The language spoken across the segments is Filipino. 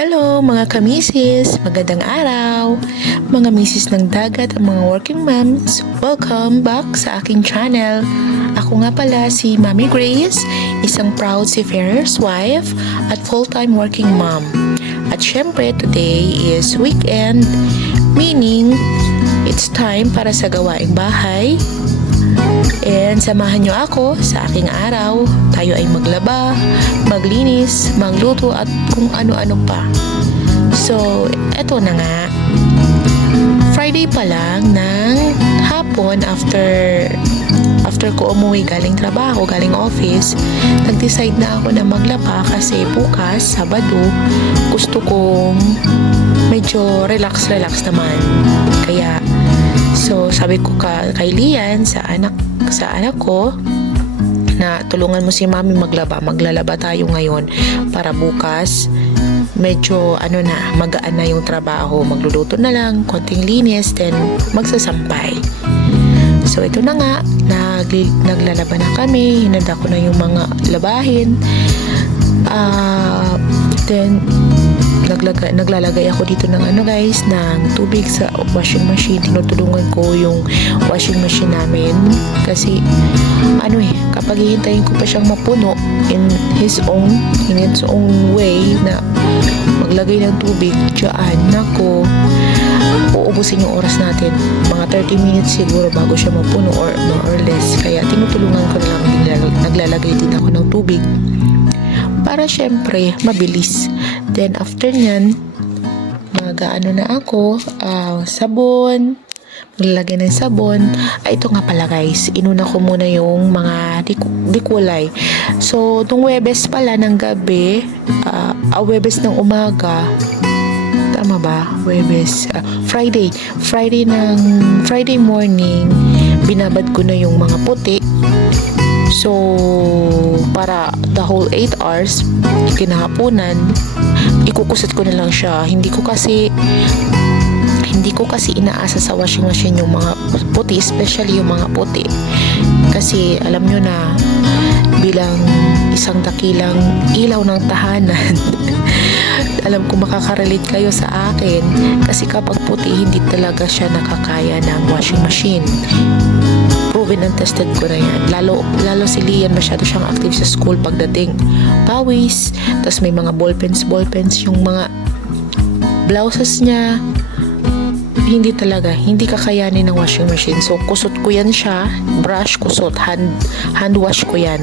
Hello mga kamisis! Magandang araw! Mga misis ng dagat at mga working moms, welcome back sa aking channel. Ako nga pala si Mami Grace, isang proud seafarer's wife at full-time working mom. At syempre, today is weekend, meaning it's time para sa gawaing bahay, And samahan nyo ako sa aking araw. Tayo ay maglaba, maglinis, magluto at kung ano-ano pa. So, eto na nga. Friday pa lang ng hapon after after ko umuwi galing trabaho, galing office, nag-decide na ako na maglaba kasi bukas, Sabado, gusto kong medyo relax-relax naman. Kaya, so sabi ko ka, kay Lian sa anak sa anak ko na tulungan mo si mami maglaba. Maglalaba tayo ngayon para bukas medyo ano na, magaan na yung trabaho. Magluluto na lang, konting linis, then magsasampay. So ito na nga, nag, naglalaba na kami, hinanda ko na yung mga labahin. Ah, then naglaga, naglalagay ako dito ng ano guys, ng tubig sa washing machine. Tinutulungan ko yung washing machine namin kasi ano eh, kapag hihintayin ko pa siyang mapuno in his own, in its own way na maglagay ng tubig dyan, nako, uubusin yung oras natin. Mga 30 minutes siguro bago siya mapuno or more or less. Kaya tinutulungan ko na lang, naglalagay din ako ng tubig para syempre mabilis. Then after nyan, mag-ano na ako, ah, sabon, maglalagay ng sabon. Ay, ito nga pala guys, inuna ko muna yung mga dik- dikulay. So, nung Webes pala ng gabi, ah, ah, Webes ng umaga, tama ba? Webes, ah, Friday. Friday ng, Friday morning, binabad ko na yung mga puti. So, para the whole 8 hours, kinahaponan, ikukusot ko na lang siya. Hindi ko kasi hindi ko kasi inaasa sa washing machine yung mga puti, especially yung mga puti. Kasi alam nyo na, bilang isang dakilang ilaw ng tahanan, alam ko makakarelate kayo sa akin. Kasi kapag puti hindi talaga siya nakakaya ng washing machine. Proven and tested ko na yan. Lalo, lalo si Lian, masyado siyang active sa school pagdating. Pawis, tapos may mga ballpens, ballpens, yung mga blouses niya, hindi talaga, hindi kakayanin ng washing machine. So, kusot ko yan siya, brush, kusot, hand, hand wash ko yan.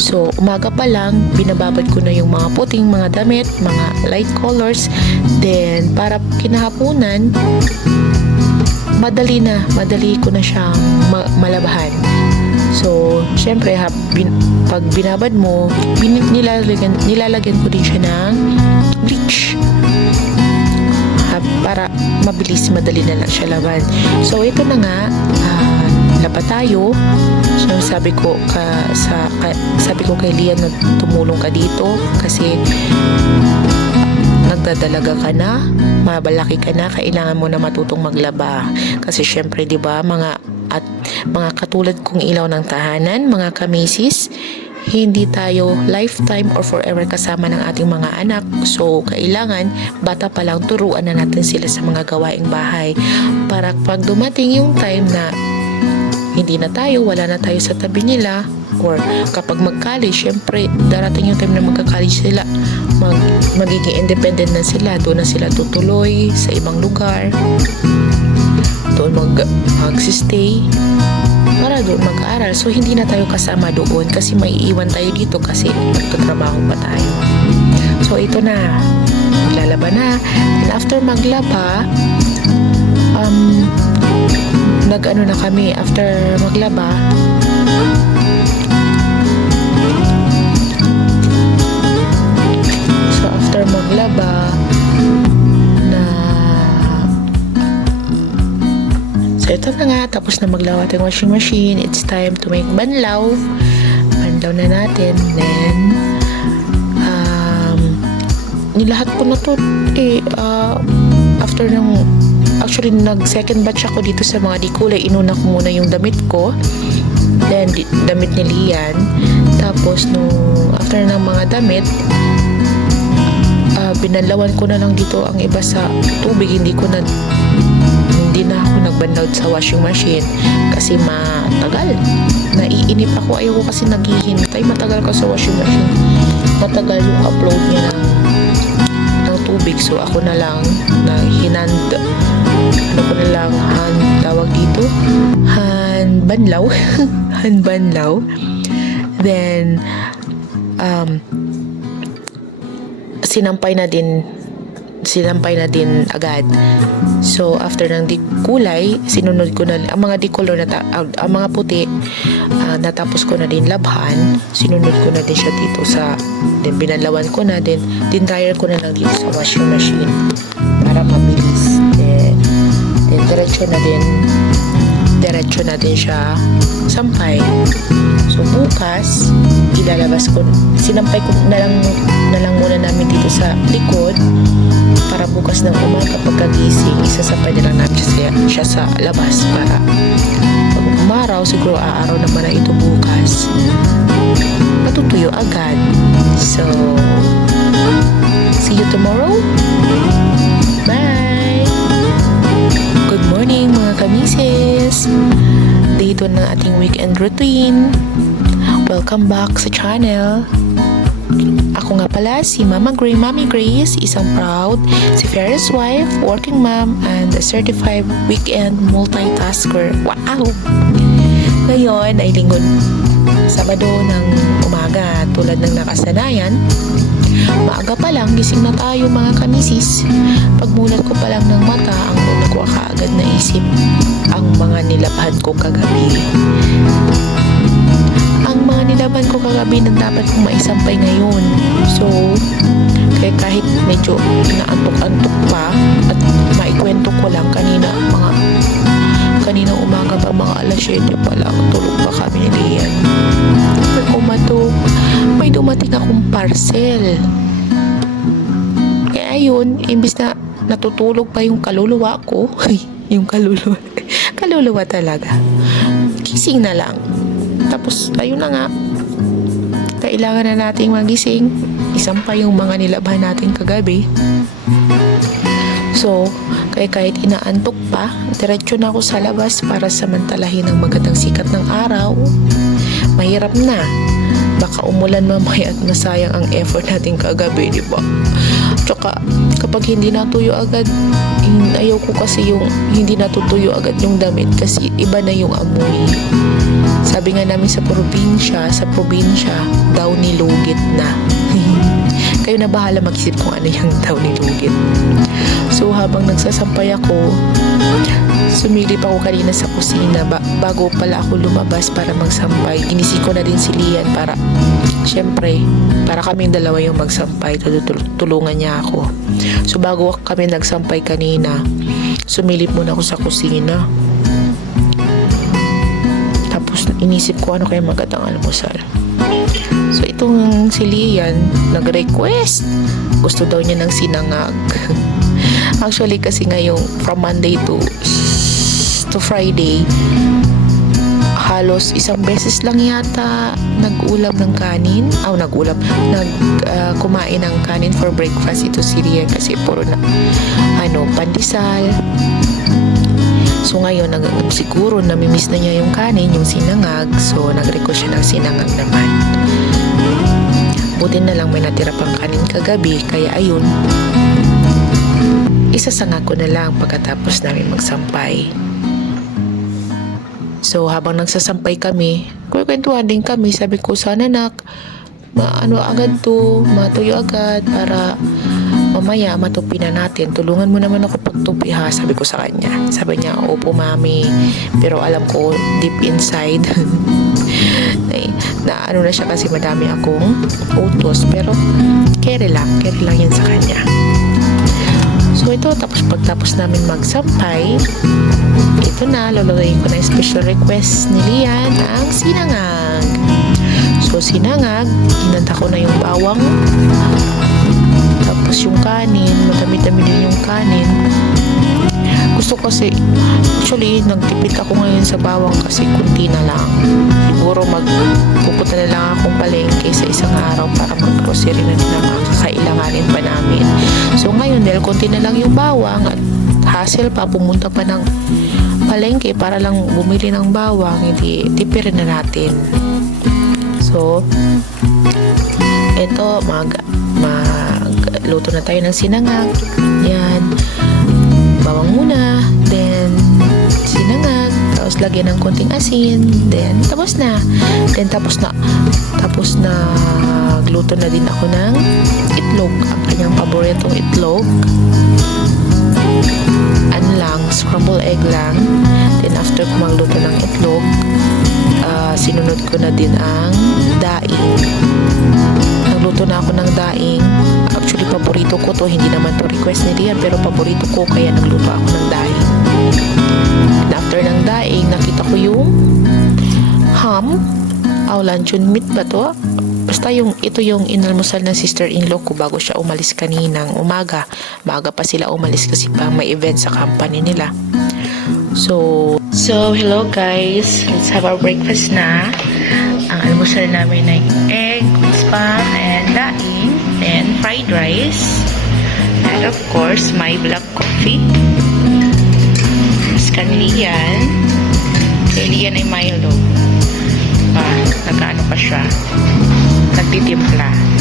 So, umaga pa lang, binababad ko na yung mga puting mga damit, mga light colors. Then, para kinahaponan, madali na, madali ko na siyang ma- malabahan. So, syempre, ha, bin, pag binabad mo, bin, nilalagyan, nilalagyan ko din siya ng bleach. Para mabilis, madali na lang siya laban. So, ito na nga, ah, laba tayo. So, sabi ko, ka, sa, ka, sabi ko kay Lian na tumulong ka dito kasi nagdadalaga ka na, mabalaki ka na, kailangan mo na matutong maglaba. Kasi syempre, 'di ba, mga at mga katulad kong ilaw ng tahanan, mga kamisis, hindi tayo lifetime or forever kasama ng ating mga anak. So, kailangan bata pa lang turuan na natin sila sa mga gawaing bahay. Para pag dumating yung time na hindi na tayo, wala na tayo sa tabi nila, or kapag mag-college, syempre, darating yung time na magka-college sila, mag, magiging independent na sila, doon na sila tutuloy sa ibang lugar, doon mag, mag-stay, para doon mag-aral. So, hindi na tayo kasama doon kasi may iwan tayo dito kasi magtatrabaho pa tayo. So, ito na. Lalaba na. And after maglaba, um, nag-ano na kami after maglaba, ito na nga tapos na maglaba ating washing machine. It's time to make banlaw. Banlaw na natin. Then um nilahat ko na to eh ah, after ng actually nag second batch ako dito sa mga di kulay inuna ko muna yung damit ko then damit ni Lian tapos no after ng mga damit ah, binalawan ko na lang dito ang iba sa tubig. Hindi ko na hindi na ako nagbanlaw sa washing machine kasi matagal. Naiinip ako. Ayoko kasi naghihintay. Matagal ka sa washing machine. Matagal yung upload niya ng, ng tubig. So ako na lang na hinand ano ko na lang hand tawag dito hand banlaw hand banlaw then um sinampay na din sinampay na din agad. So, after ng di kulay, sinunod ko na, ang mga decolor na, ta- ang, mga puti, ah, natapos ko na din labhan, sinunod ko na din siya dito sa, then binalawan ko na din, din dryer ko na lang dito sa washing machine para mabilis. Then, then diretso na din, diretso na din siya sampay. So, bukas, ilalabas ko, sinampay ko na lang, na lang muna namin dito sa likod para bukas ng umaga pagkagising, isasampay na lang namin siya, siya sa labas para pag umaraw, siguro aaraw naman na ito bukas. Matutuyo agad. So, see you tomorrow. Bye! Good morning mga kamisis! Day 2 ng ating weekend routine. Welcome back sa channel. Ako nga pala si Mama Gray, Mommy Grace, isang proud, si Ferris wife, working mom, and a certified weekend multitasker. Wow! Ngayon ay linggo Sabado ng umaga tulad ng nakasanayan. Maaga pa lang, gising na tayo mga kamisis. Pagmulat ko pa lang ng mata, ang una ko kaagad na isip, ang mga nilabhan ko kagabi ang mga nilaban ko kagabi na dapat kong maisampay ngayon. So, kaya kahit medyo naantok-antok pa at maikwento ko lang kanina mga kanina umaga pa mga alas 7 pa lang tulog pa kami ni Lian. May kumatok. May dumating akong parcel. Kaya ayun, imbis na natutulog pa yung kaluluwa ko, yung kaluluwa, kaluluwa talaga. Kising na lang. Tapos, ayun na nga. Kailangan na nating magising. Isang pa yung mga nilabhan natin kagabi. So, kaya kahit inaantok pa, diretso na ako sa labas para samantalahin ang magandang sikat ng araw. Mahirap na. Baka umulan mamaya at masayang ang effort natin kagabi, di ba? Tsaka, kapag hindi natuyo agad, ayaw ko kasi yung hindi natutuyo agad yung damit kasi iba na yung amoy. Sabi nga namin sa probinsya, sa probinsya, daw nilugit na. Kayo na bahala mag-isip kung ano yung daw nilugit. So habang nagsasampay ako, sumilip ako kanina sa kusina ba- bago pala ako lumabas para magsampay. Ginising ko na din si Lian para, syempre, para kaming dalawa yung magsampay. Tulungan niya ako. So bago kami nagsampay kanina, sumilip muna ako sa kusina. Tapos inisip ko ano kaya magandang almusal. So itong si Lian nag-request. Gusto daw niya ng sinangag. Actually kasi ngayong from Monday to to Friday halos isang beses lang yata nag-ulam ng kanin. Aw, nag-ulam. Nag, kumain ng kanin for breakfast ito si Lian kasi puro na ano, pandesal, So ngayon, nag, siguro namimiss na niya yung kanin, yung sinangag. So nag-request siya ng sinangag naman. Buti na lang may natira pang kanin kagabi, kaya ayun. Isasangag ko na lang pagkatapos namin magsampay. So habang nagsasampay kami, kwentuhan din kami. Sabi ko, sana nak, maano agad to, matuyo agad para mamaya matupi na natin. Tulungan mo naman ako pagtupi ha, sabi ko sa kanya. Sabi niya, opo mami. Pero alam ko, deep inside, na, na ano na siya kasi madami akong utos. Pero, kere lang, kere lang yan sa kanya. So ito, tapos pagtapos namin magsampay, ito na, lulutuin ko na yung special request ni Lian, ang sinangag. So sinangag, inanda ko na yung bawang, tapos yung kanin, madami-dami din yung kanin. Gusto kasi, actually, nagtipid ako ngayon sa bawang kasi kunti na lang. Siguro magpupunta na lang akong palengke sa isang araw para mag-grocery na ang kakailanganin pa namin. So ngayon, dahil kunti na lang yung bawang at hassle pa, pumunta pa ng palengke para lang bumili ng bawang, hindi tipirin na natin. So, ito, mag, magluto na tayo ng sinangag. Yan. Bawang muna. Then, sinangag. Tapos, lagyan ng konting asin. Then, tapos na. Then, tapos na. Tapos na gluto na din ako ng itlog. Ang kanyang paboritong itlog. Ano lang, scramble egg lang. Then, after ko magluto ng itlog, ah, sinunod ko na din ang daing. Nagluto na ako ng daing. Actually, paborito ko to. Hindi naman to request ni Rian, pero paborito ko kaya nagluto ako ng daing. And after ng daing, nakita ko yung ham. Oh, luncheon meat ba to? Basta yung, ito yung inalmusal ng sister-in-law ko bago siya umalis kaninang umaga. Maaga pa sila umalis kasi pa may event sa company nila. So, so hello guys. Let's have our breakfast na. Ang almusal namin ay egg with spam and daing and fried rice. And of course, my black coffee. Mas kanili yan. Kay Lian ay Milo. Ah, nagkaano pa siya. Nagtitimpla.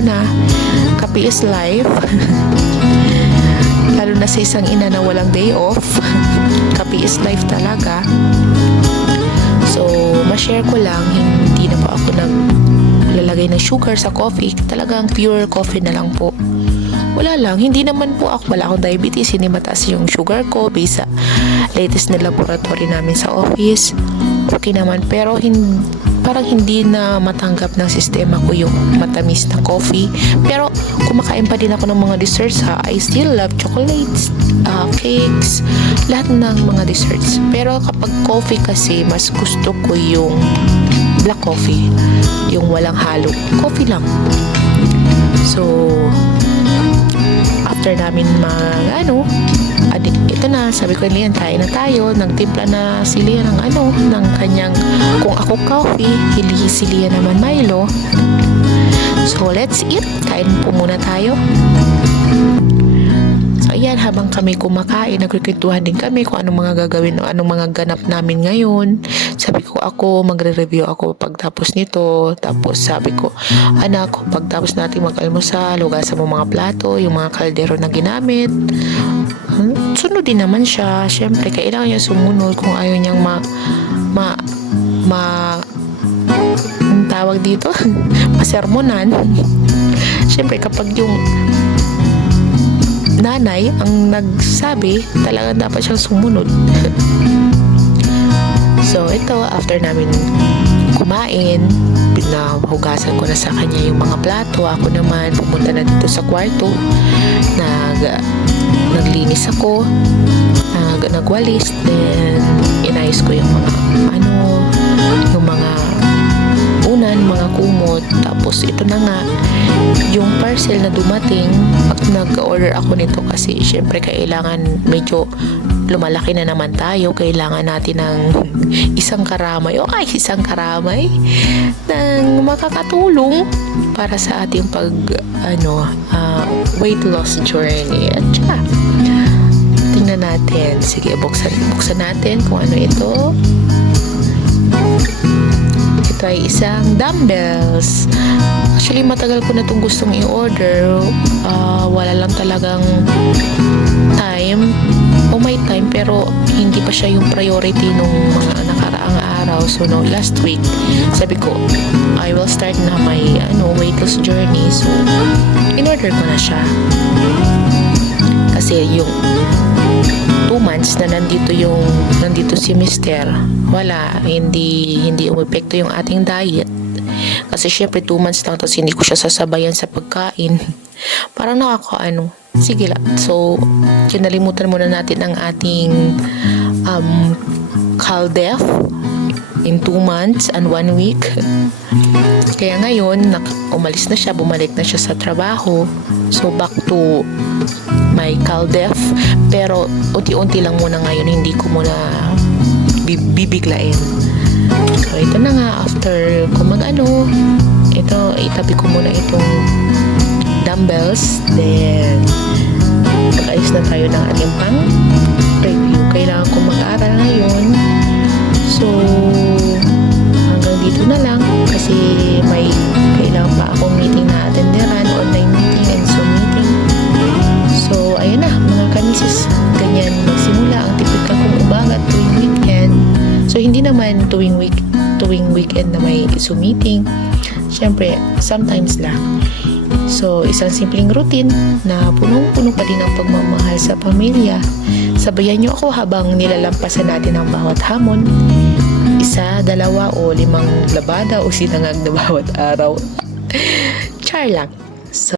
Kasi alam mo na, kape is life. Lalo na sa isang ina na walang day off. kape is life talaga. So, ma-share ko lang, hindi na po ako naglalagay ng sugar sa coffee. Talagang pure coffee na lang po. Wala lang, hindi naman po ako, wala akong diabetes, hindi mataas yung sugar ko based sa latest na laboratory namin sa office. Okay naman, pero hin, parang hindi na matanggap ng sistema ko yung matamis na coffee. Pero kumakain pa din ako ng mga desserts ha. I still love chocolates, uh, cakes, lahat ng mga desserts. Pero kapag coffee kasi, mas gusto ko yung black coffee. Yung walang halo. Coffee lang. So, after namin mag, ano, adi, ito na, sabi ko, Lian, kain na tayo. Nagtimpla na si Lian ng ano, ng kanyang, kung ako coffee, hili si Lian naman Milo. So, let's eat. Kain po muna tayo. So, ayan, habang kami kumakain, nagkikwentuhan din kami kung anong mga gagawin anong mga ganap namin ngayon. Sabi ko ako, magre-review ako pagtapos nito. Tapos sabi ko, anak, pagtapos natin mag-almusal, hugasan mo mga plato, yung mga kaldero na ginamit. Hmm, Sunod din naman siya. Siyempre, kailangan niya sumunod kung ayaw niyang ma... ma... ma... tawag dito? masermonan. Siyempre, kapag yung nanay ang nagsabi, talaga dapat siyang sumunod. so, ito, after namin kumain, pinahugasan ko na sa kanya yung mga plato. Ako naman, pumunta na dito sa kwarto. Nag, naglinis ako. Nag, nagwalis. Then, inayos ko yung mga, ano, yung mga unan, mga kumot. Tapos, ito na nga, yung parcel na dumating, pag nag-order ako nito kasi syempre kailangan medyo lumalaki na naman tayo. Kailangan natin ng isang karamay o ay isang karamay ng makakatulong para sa ating pag ano ah, weight loss journey. At saka, tingnan natin. Sige, buksan, buksan natin kung ano ito. Ito ay isang dumbbells. Actually, matagal ko na itong gustong i-order. Ah, wala lang talagang time. O may time, pero hindi pa siya yung priority nung mga nakaraang araw. So, no, last week, sabi ko, I will start na my ano, weight loss journey. So, in-order ko na siya. Kasi yung two months na nandito yung nandito si Mister wala hindi hindi umepekto yung ating diet kasi syempre two months lang tapos hindi ko siya sasabayan sa pagkain parang nakakaano sige lang so kinalimutan muna natin ang ating um, Caldef in two months and one week. Kaya ngayon, umalis na siya, bumalik na siya sa trabaho. So, back to my CalDef. Pero, unti-unti lang muna ngayon, hindi ko muna bi- bibiglain. So, ito na nga, after ko mag-ano, ito, itabi ko muna itong dumbbells. Then, nakaayos na tayo ng ating pang review. Kailangan ko mag-aaral ngayon. So, hanggang dito na lang kasi may kailangan pa akong meeting na attenderan, online meeting and Zoom meeting. So, ayun na, mga kamisis, ganyan magsimula ang typical kong umaga tuwing weekend. So, hindi naman tuwing week tuwing weekend na may Zoom meeting. Siyempre, sometimes lang. So, isang simpleng routine na punong-puno pa din ang pagmamahal sa pamilya. Sabayan niyo ako habang nilalampasan natin ang bawat hamon. Isa, dalawa o limang labada o sinangag na bawat araw. Char lang.